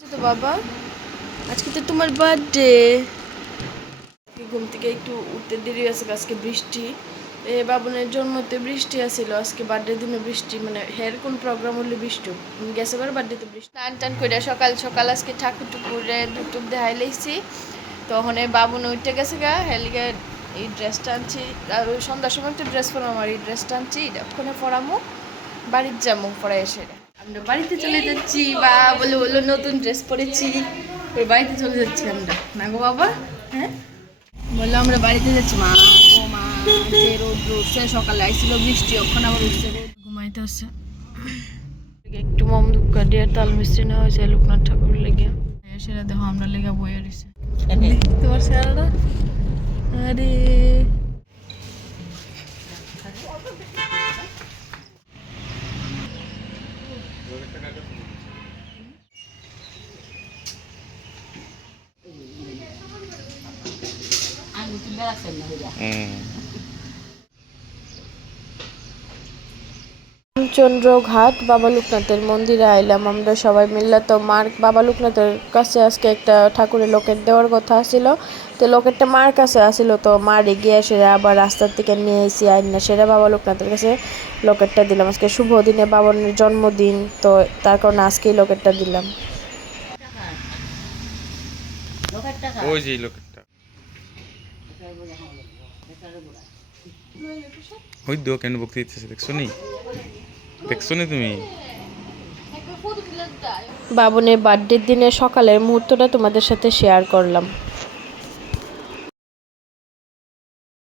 তো বাবা। আজকে তো তোমার বার্থডে ঘুম থেকে একটু উঠতে দেরি আছে আজকে বৃষ্টি। এ বাবনের জন্মতে বৃষ্টি আসছিল আজকে বার্থডে দিনে বৃষ্টি মানে হের কোন প্রোগ্রাম হলে বৃষ্টি গেছে বার বার্থডেতে বৃষ্টি। টান টান করে সকাল সকাল আজকে ঠাকুর টুকুরে দুটুক দেখাই লাইছি। তখন বাবুন উঠে গেছে গা হেলিগে এই ড্রেসটা আনছি। আর সন্ধ্যার সময় একটা ড্রেস পরাম আর এই ড্রেসটা আনছি ওখানে পরামো, বাড়ির যাব পরে এসে। আমরা বাড়িতে চলে যাচ্ছি বা বলে বলল নতুন ড্রেস পরেছি। ওর বাড়িতে চলে যাচ্ছি আমরা। না গো বাবা? হ্যাঁ? বলল আমরা বাড়িতে যাচ্ছি। মা ও মা যে রোদ উঠছে সকালে আইছিল বৃষ্টি ওখানে আবার উঠছে ঘুমাইতে আসছে। একটু মম দুঃখা দিয়ে তাল মিস্ত্রি নেওয়া হয়েছে লোকনাথ ঠাকুর লেগে। সেটা দেখো আমরা লেগে তোমার চেহারাটা আরে। রামচন্দ্র ঘাট, বাবা লোকনাথের মন্দিরে আইলাম আমরা সবাই মিললে তো মার, বাবা লোকনাথের কাছে আজকে একটা ঠাকুরের লোকেট দেওয়ার কথা ছিল তো লোকেটটা মার কাছে আসিল তো মার এগিয়ে সেটা আবার রাস্তার থেকে নিয়ে এসি আইন না সেটা বাবা লোকনাথের কাছে লোকেরটা দিলাম। আজকে শুভ দিনে বাবনের জন্মদিন, তো তার কারণে আজকেই লোকেরটা দিলাম। ওই যে এই লোকেরটা ওই দো কেন বকতে দিতেছে? দেখছ নি? দেখছ নি তুমি? বাবনের বার্থডের দিনে সকালের মুহূর্তটা তোমাদের সাথে শেয়ার করলাম।